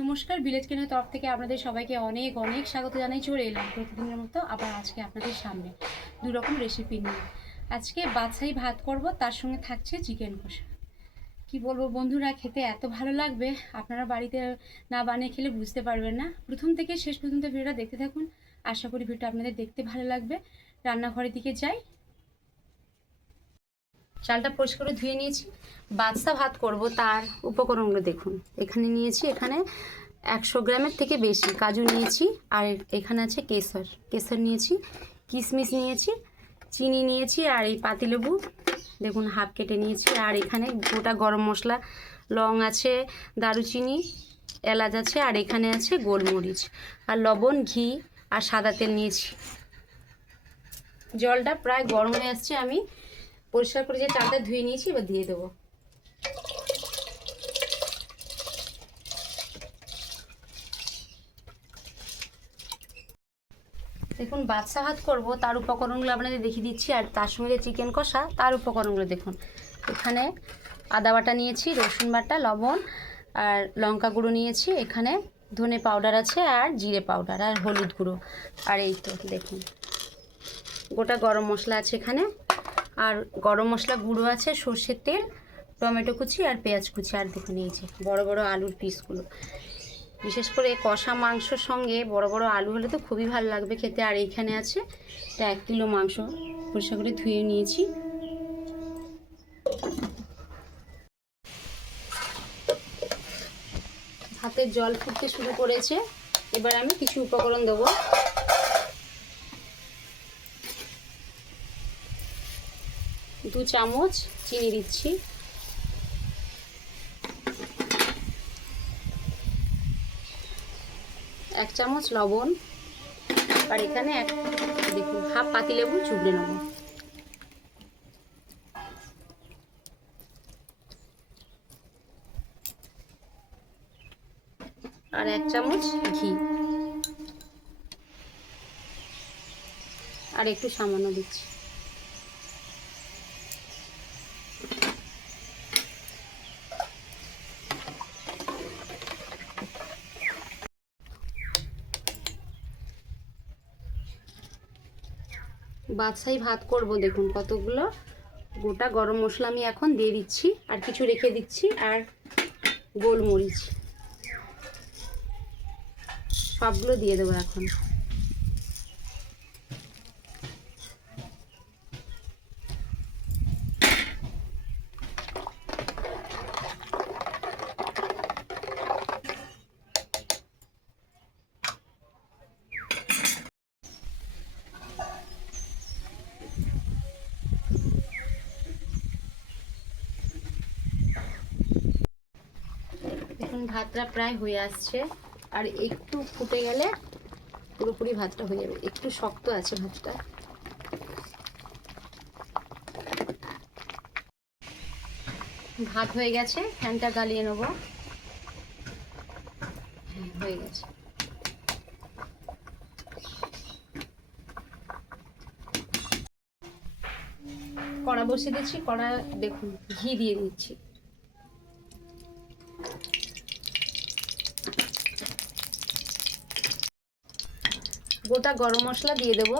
নমস্কার ভিলেজ কেনের তরফ থেকে আপনাদের সবাইকে অনেক অনেক স্বাগত জানাই। চলে এলাম প্রতিদিনের মতো আবার আজকে আপনাদের সামনে দু রকম রেসিপি নিয়ে। আজকে বাদশাহী ভাত করব, তার সঙ্গে থাকছে চিকেন কষা। কি বলব বন্ধুরা, খেতে এত ভালো লাগবে, আপনারা বাড়িতে না বানিয়ে খেলে বুঝতে পারবেন না। প্রথম থেকে শেষ পর্যন্ত ভিডিওটা দেখতে থাকুন। আশা করি ভিডিওটা আপনাদের দেখতে ভালো লাগবে। রান্নাঘরের দিকে যাই চালটা পরিষ্কার করে ধুয়ে নিয়েছি। বাদশা ভাত করব তার উপকরণগুলো দেখুন। এখানে নিয়েছি, এখানে একশো গ্রামের থেকে বেশি কাজু নিয়েছি আর এখানে আছে কেসর কেসর নিয়েছি, কিশমিশ নিয়েছি, চিনি নিয়েছি আর এই পাতিলেবু। দেখুন, হাফ কেটে নিয়েছি আর এখানে গোটা গরম মশলা, লং আছে, দারুচিনি, এলাচ আছে আর এখানে আছে গোলমরিচ আর লবণ, ঘি আর সাদা তেল নিয়েছি। জলটা প্রায় গরম হয়ে আসছে, আমি পরিষ্কার করে যে চালটা ধুয়ে নিয়েছি, এবার দিয়ে দেবো। দেখুন বাদশা ভাত করব, তার উপকরণগুলো আপনাদের দেখিয়ে দিচ্ছি, আর তার সঙ্গে যে চিকেন কষা, তার উপকরণগুলো দেখুন। এখানে আদা বাটা নিয়েছি, রসুন বাটা, লবণ, আর লঙ্কা গুঁড়ো নিয়েছি, এখানে ধনে পাউডার আছে, আর জিরে পাউডার, আর হলুদ গুঁড়ো, আর এই তো দেখুন। গোটা গরম মশলা আছে এখানে। আর গরম মশলা গুঁড়ো আছে, সর্ষের তেল, টমেটো কুচি আর পেঁয়াজ কুচি আর দেখুন এই যে বড় বড় আলুর পিসগুলো। বিশেষ করে কষা মাংসর সঙ্গে বড় বড় আলু হলে তো খুবই ভালো লাগবে খেতে, আর এইখানে আছে এটা এক কিলো মাংস পরিষ্কার করে ধুয়ে নিয়েছি। ভাতের জল ফুটতে শুরু করেছে, এবার আমি কিছু উপকরণ দেবো। দু চামচ চিনি দিচ্ছি। এক চামচ লবণ। আর এখানে এক, দেখুন, হাফ পাতি লেবু চুবড়ে নেব। আর এক চামচ ঘি। আর একটু সামান্য দিচ্ছি। বাদশাহী ভাত করব, দেখুন কতগুলো। গোটা গরম মশলা আমি এখন দিয়ে দিচ্ছি, আর কিছু রেখে দিচ্ছি, আর গোলমরিচ। সবগুলো দিয়ে দেবো এখন। এখন ভাতটা প্রায় হয়ে আসছে। আর একটু ফুটে গেলে পুরোপুরি ভাতটা হয়ে যাবে। একটু শক্ত আছে ভাতটা। ভাত হয়ে গেছে, ফ্যানটা গালিয়ে নেব। হ্যাঁ হয়ে গেছে। কড়া বসিয়ে দিচ্ছি, কড়া দেখুন, ঘি দিয়ে দিচ্ছি। গোটা গরম মশলা দিয়ে দেব।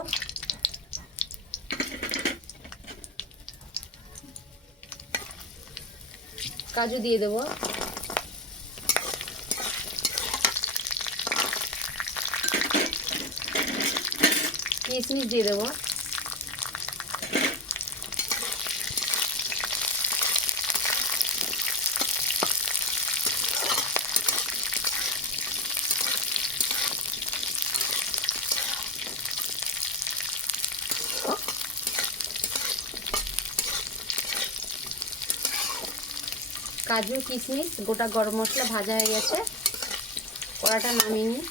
কাজু দিয়ে দেব। কিশমিশ দিয়ে দেবো। কাজু, কিশমিশ, গোটা গরম মশলা ভাজা হয়ে গেছে। কড়াটা নামিয়ে নিই।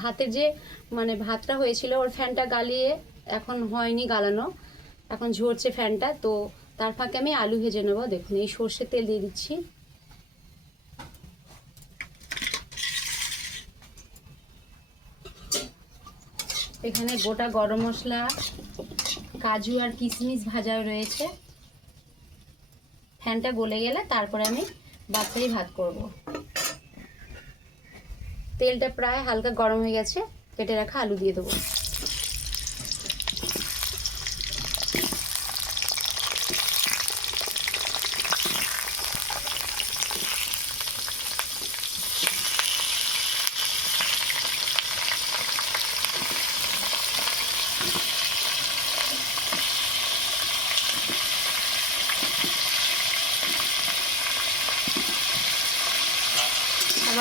ভাতের যে মানে ভাতটা হয়েছিল, ওর ফ্যানটা গালিয়ে এখন হয়নি গালানো। এখন ঝরছে ফ্যানটা, তো তার ফাঁকে আমি আলু ভেজে নেব। দেখুন, এই সর্ষের তেল দিয়ে দিচ্ছি। এখানে গোটা গরম মশলা, কাজু আর কিশমিশ ভাজা রয়েছে। ফ্যানটা গলে গেলে তারপরে আমি বাচ্চাই ভাত করব। তেলটা প্রায় হালকা গরম হয়ে গেছে, কেটে রাখা আলু দিয়ে দেবো।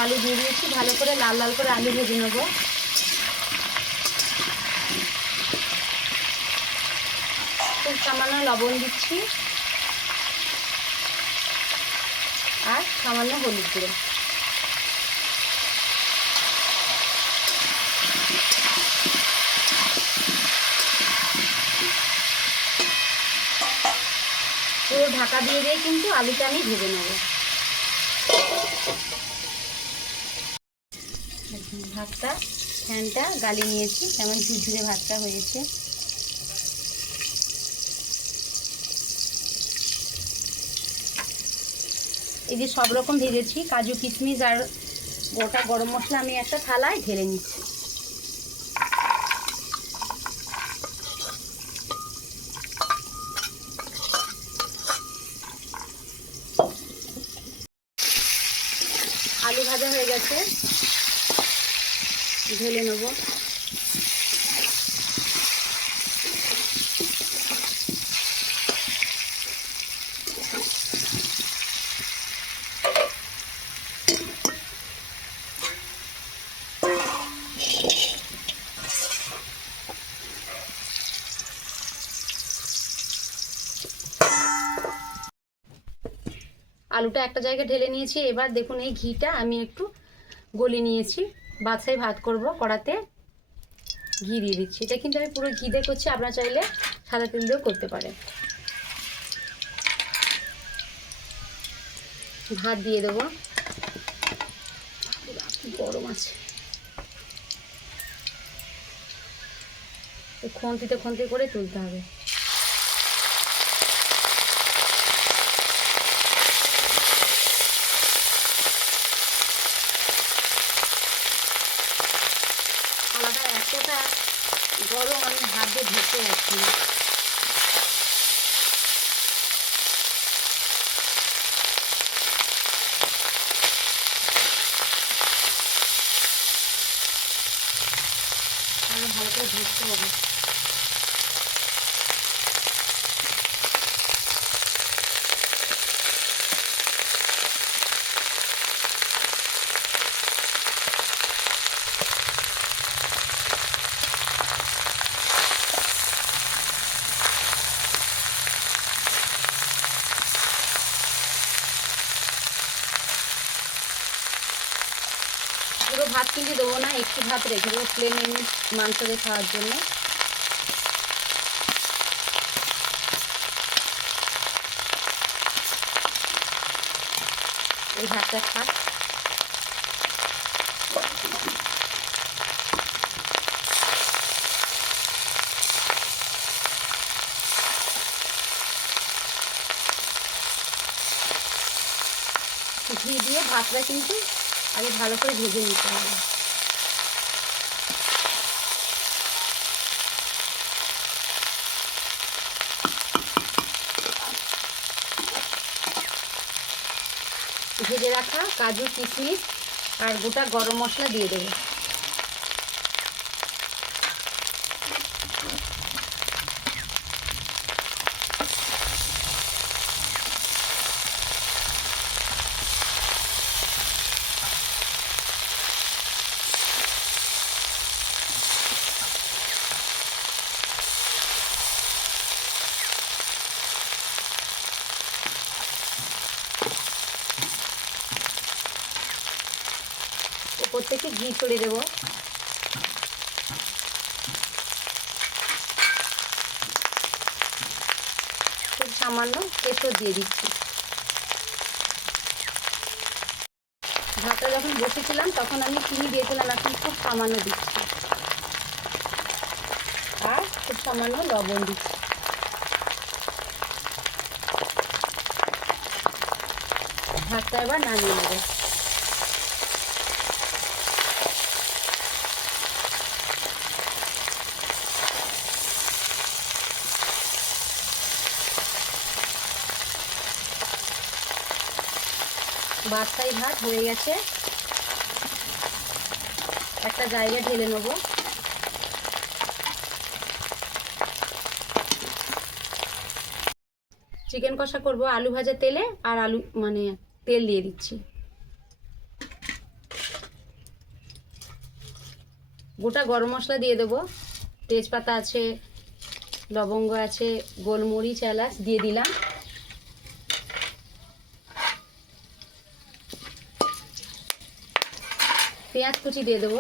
আলু দিয়ে দিয়েছি, ভালো করে লাল লাল করে আলু ভেজে নেব। খুব সামান্য লবণ দিচ্ছি। আর সামান্য হলুদ গুঁড়ো। পুরো ঢাকা দিয়ে দিয়ে কিন্তু আলুটা আমি ভেজে নেব। ভাতটা, ফ্যানটা গালে নিয়েছি তেমন ঝুরঝুরে ভাতটা হয়েছে। এই যে সব রকম ভেজেছি, কাজু কিশমিশ আর গোটা গরম মশলা আমি একটা থালায় ঢেলে নিচ্ছি আলু ভাজা হয়ে গেছে ঢেলে নেব আলুটা একটা জায়গায় ঢেলে নিয়েছি। এবার দেখুন এই ঘিটা আমি একটু গলি নিয়েছি। বাদশাই ভাত করব কড়াতে। ঘি দিয়ে দিচ্ছি। এটা কিন্তু আমি পুরো ঘি দিয়ে করছি। আপনারা চাইলে সাদা তেল দিয়েও করতে পারেন। ভাত দিয়ে দেবো। গরম আছে। খুন্তিতে খুন্তি করে তুলতে হবে থালাটা এতটা গরম আমি হাত দিয়ে ধরতে পারছি না আমি ভালো করে ধরতে হবে পুরো ভাত কিন্তু দেবো না, একটু ভাত রেখে দেবো প্লেন এমনি মাংস খাওয়ার জন্য। এই ভাতটা খাক ঘি দিয়ে ভাতটা কিন্তু আগে ভালো করে ভেজে নিতে হবে ভেজে রাখা কাজু কিশমিশ আর গোটা গরম মশলা দিয়ে দেবো। দেব। খুব সামান্য কেঁচো দিয়ে দিচ্ছি। ভাতটা যখন বসেছিলাম, তখন আমি চিনি দিয়েছিলাম, এখন খুব সামান্য দিচ্ছি। আর খুব সামান্য লবণ দিচ্ছি। ভাতটা এবার নামিয়ে নেবে। বাদশাই ভাত হয়ে গেছে। একটা জায়গায় ঢেলে নেব। চিকেন কষা করব আলু ভাজা তেলে আর আলু মানে তেল দিয়ে দিচ্ছি। গোটা গরম মশলা দিয়ে দেবো। তেজপাতা আছে, লবঙ্গ আছে, গোলমরিচ, এলাচ দিয়ে দিলাম। পেঁয়াজ কুচি দিয়ে দেবো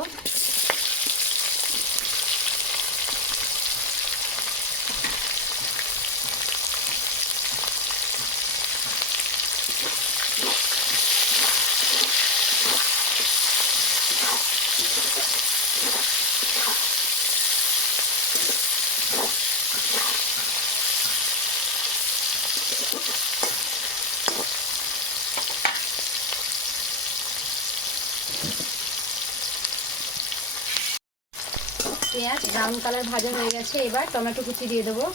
পেঁয়াজ ব্রাউন কালার ভাজা হয়ে গেছে এবার টমেটো কুচি দিয়ে দেবো।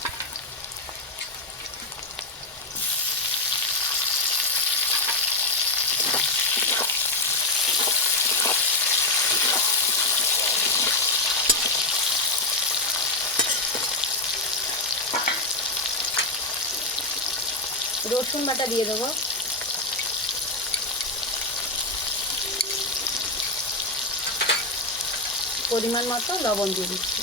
রসুন বাটা দিয়ে দেবো। পরিমাণ মতো লবণ দিয়ে দিচ্ছি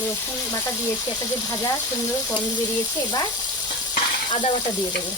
রসুন বাটা দিয়েছি। একটা যে ভাজা সুন্দর গন্ধ বেরিয়েছে এবার আদা বাটা দিয়ে দেবো।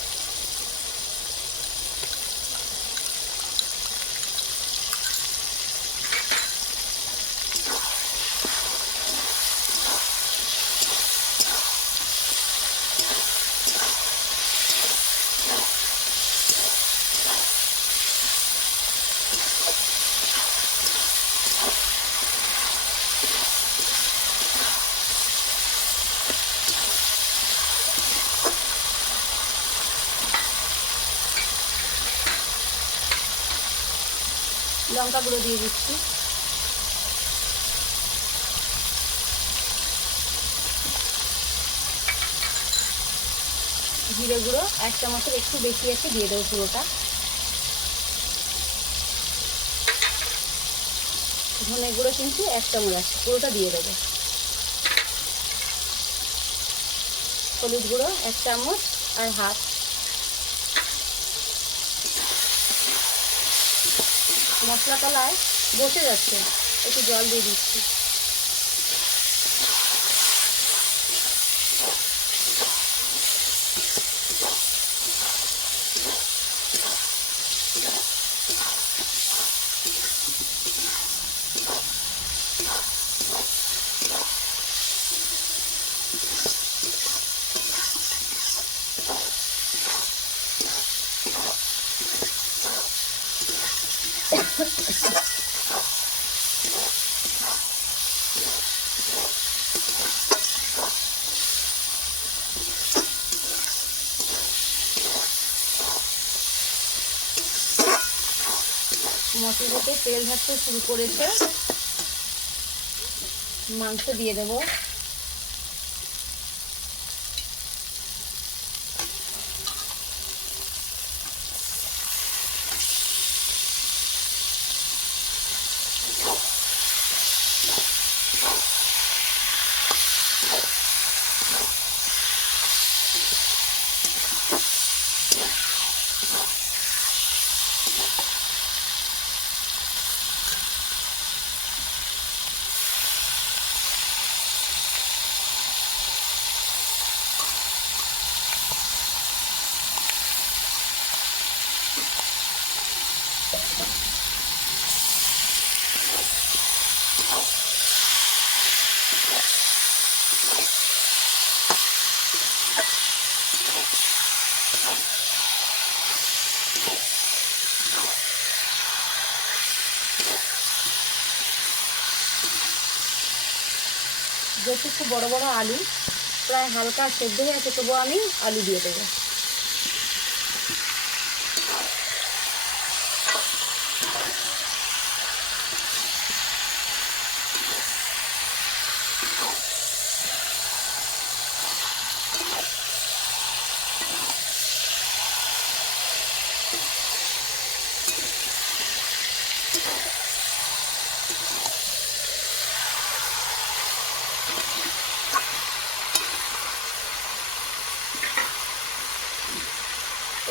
লঙ্কা গুঁড়ো দিয়ে দিচ্ছি। জিরে গুঁড়ো, এক চামচের একটু বেশি আছে, দিয়ে দেবো পুরোটা। ধনে গুঁড়ো কিন্তু এক চামচ আছে, পুরোটা দিয়ে দেবো। হলুদ গুঁড়ো এক চামচ আর হাফ মশলা তলায় বসে যাচ্ছে। একটু জল দিয়ে দিচ্ছি। তেল ভাজতে শুরু করেছে। মাংস দিয়ে দেবো। যেহেতু খুব বড় বড় আলু প্রায় হালকা সেদ্ধ হয়ে আছে, তবুও আমি আলু দিয়ে দেবো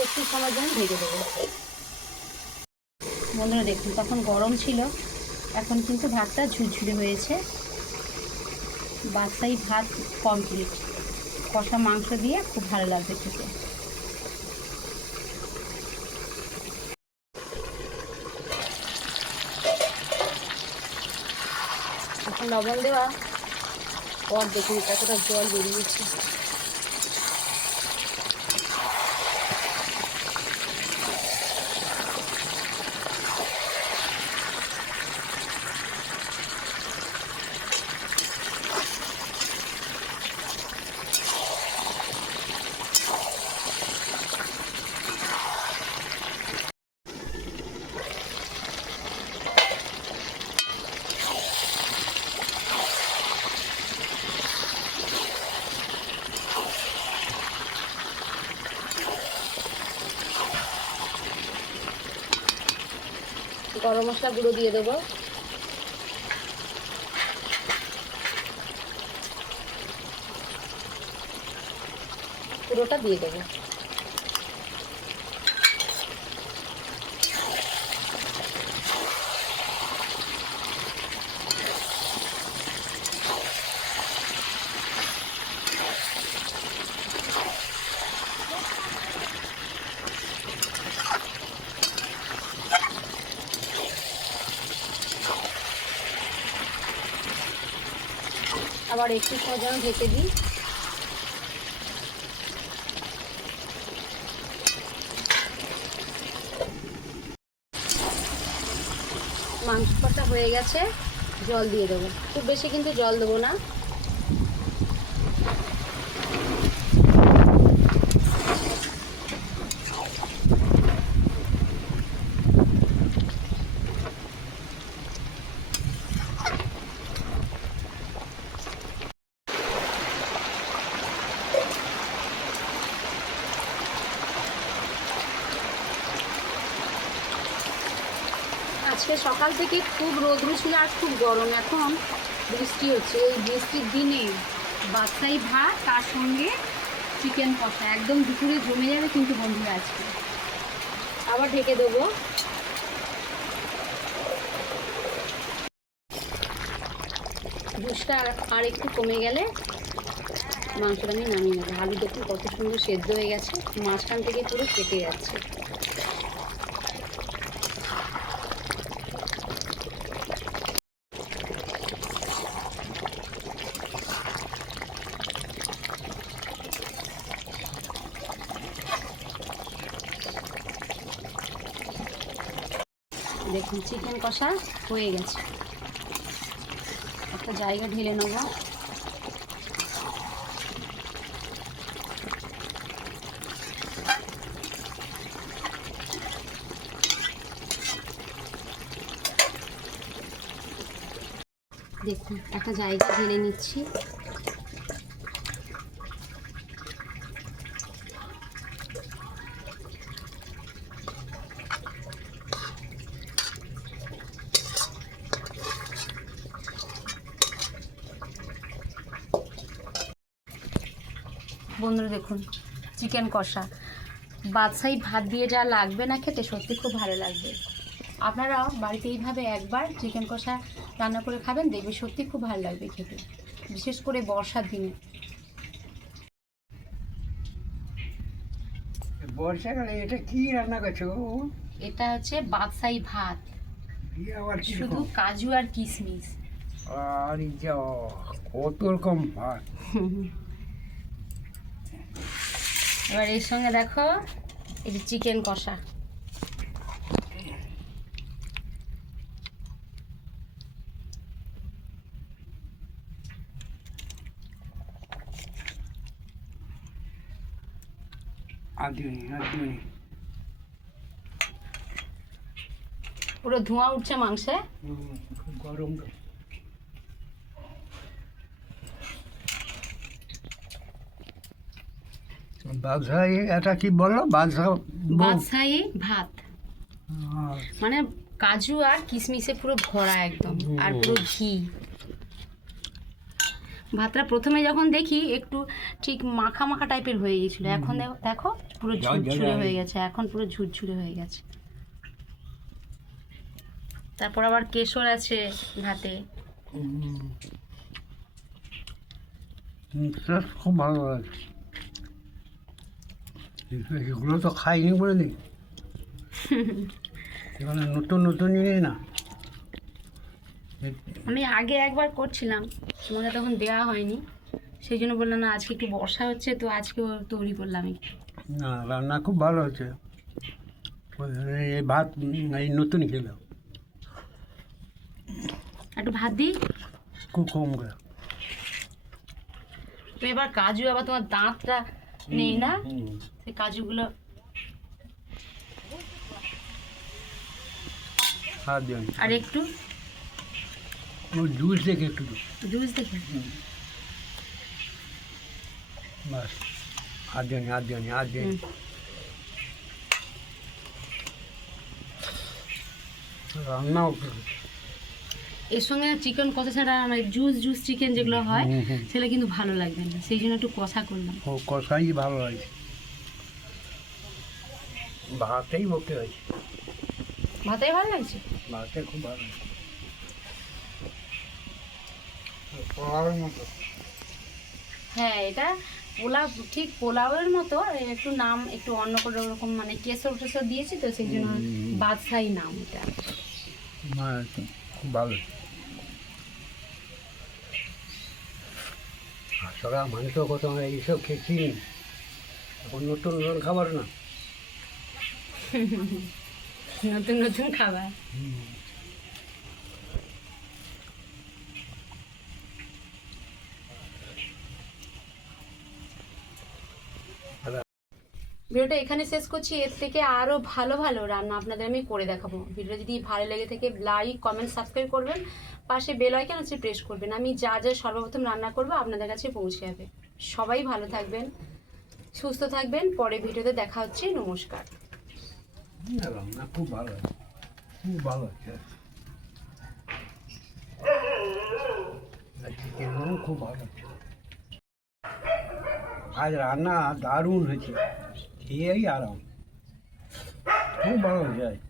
একটু সময় জন্য ঢেকে দেবো বন্ধুরা দেখুন তখন গরম ছিল। এখন কিন্তু ভাতটা ঝুরঝুরে হয়েছে। বাদশাহী ভাত কমপ্লিট কষা মাংস দিয়ে খুব ভালো লাগবে খেতে। লবণ দেওয়া। পর দেখুন কতটা জল বেরিয়েছে। গরম মশলা গুঁড়ো দিয়ে দেবো। পুরোটা দিয়ে দেবো। আবার একটু সময় ঢেকে দিই। মাংস কষা হয়ে গেছে, জল দিয়ে দেবো। খুব বেশি কিন্তু জল দেবো না আজকে সকাল থেকে খুব রোদ্রু ছিল আর খুব গরম। এখন বৃষ্টি হচ্ছে। এই বৃষ্টির দিনে বাচ্চাই ভাত, তার সঙ্গে চিকেন কষা। একদম দুপুরে জমে যাবে কিন্তু বন্ধুরা আজকে। আবার ঢেকে দেবো। জুসটা আর- আর একটু কমে গেলে মাংসটা আমি নামিয়ে নেব। আলু দেখুন কত সুন্দর সেদ্ধ হয়ে গেছে। মাঝখান থেকে পুরো কেটে যাচ্ছে দেখুন চিকেন কষা হয়ে গেছে। একটা জায়গা ঢেলে নেব। দেখুন একটা জায়গা ঢেলে নিচ্ছি বন্ধুরা দেখুন চিকেন কষা। বাদশাহী ভাত দিয়ে যা লাগবে না খেতে সত্যি খুব ভালো লাগবে। আপনারাও বাড়িতে এইভাবে একবার চিকেন কষা রান্না করে খাবেন দেখবে সত্যি খুব ভালো লাগবে খেতে বিশেষ করে বর্ষার দিনে। বর্ষাকালে এটা কি রান্না করছ এটা হচ্ছে বাদশাহী ভাত। শুধু কাজু আর কিশমিশ। আর যা কত রকম ভাত। এবার এর সঙ্গে দেখো এই চিকেন কষা। পুরো ধোঁয়া উঠছে মাংসে। গরম বাদশাহ এটা কি বলল? বাদশাহ? বাদশাহী ভাত। মানে কাজু আর কিশমিশে পুরো ভরা একদম আর পুরো ঘি। ভাতটা প্রথমে যখন দেখি একটু ঠিক মাখা মাখা টাইপের হয়ে গেছিল এখন দেখো দেখো পুরো ঝুরঝুরে হয়ে গেছে। এখন পুরো ঝুরঝুরে হয়ে গেছে। তারপর আবার কেশর আছে ভাতে। খুব ভালো লাগে এগুলো- তো খাইনি বলে দিই এখানে নতুন নতুন জিনিস না। আমি আগে একবার করছিলাম তোমাকে তখন দেওয়া হয়নি। সেই জন্য বললাম না আজকে একটু বর্ষা হচ্ছে তো আজকে তৈরি করলাম না রান্না খুব ভালো হচ্ছে। এই ভাত এই নতুন খেলাম। একটু ভাত দিই? খুব কম করে। তো এবার কাজু আবার তোমার দাঁতটা নেই না হুম। সেই কাজুগুলো আর দিও না। আর একটু ও জুস দেখে একটু দিও। জুস দেখে বাস আর দিও নি, আর দিও নি, আর দিও নি। হুম। রান্নাও এর সঙ্গে চিকেন কষা ছাড়া মানে জুস জুস চিকেন যেগুলো হয়। সেগুলো কিন্তু ভালো লাগবে না। সেই জন্য একটু কষা করলাম। ও কষাই ভালো লাগে ভাতেই বকে হয়েছে ভাতেই ভালো লাগছে? ভাতে খুব ভালো লাগে। পোলাওয়ের হ্যাঁ এটা পোলাও ঠিক পোলাওয়ের মতো। একটু নাম একটু অন্য কোনো রকম মানে কেশর টেশর দিয়েছি তো সেই জন্য। বাদশাহী নাম এটা। হ্যাঁ, খুব ভালো। আসলে মাংস কত আমরা এইসব খেয়েছি এখন নতুন নতুন খাবার না। নতুন নতুন খাবার। ভিডিওটা এখানে শেষ করছি। এর থেকে আরও ভালো ভালো রান্না আপনাদের আমি করে দেখাবো। ভিডিও যদি ভালো লেগে থাকে লাইক কমেন্ট সাবস্ক্রাইব করবেন। পাশে বেল আইকন আছে প্রেস করবেন। আমি যা যা সর্বপ্রথম রান্না করব আপনাদের কাছে পৌঁছে যাবে। সবাই ভালো থাকবেন, সুস্থ থাকবেন। পরে ভিডিওতে দেখা হচ্ছে। নমস্কার। খুব ভালো। ভালো আজ রান্না দারুণ হয়েছে। খেয়েই আরাম। খুব ভালো আজ।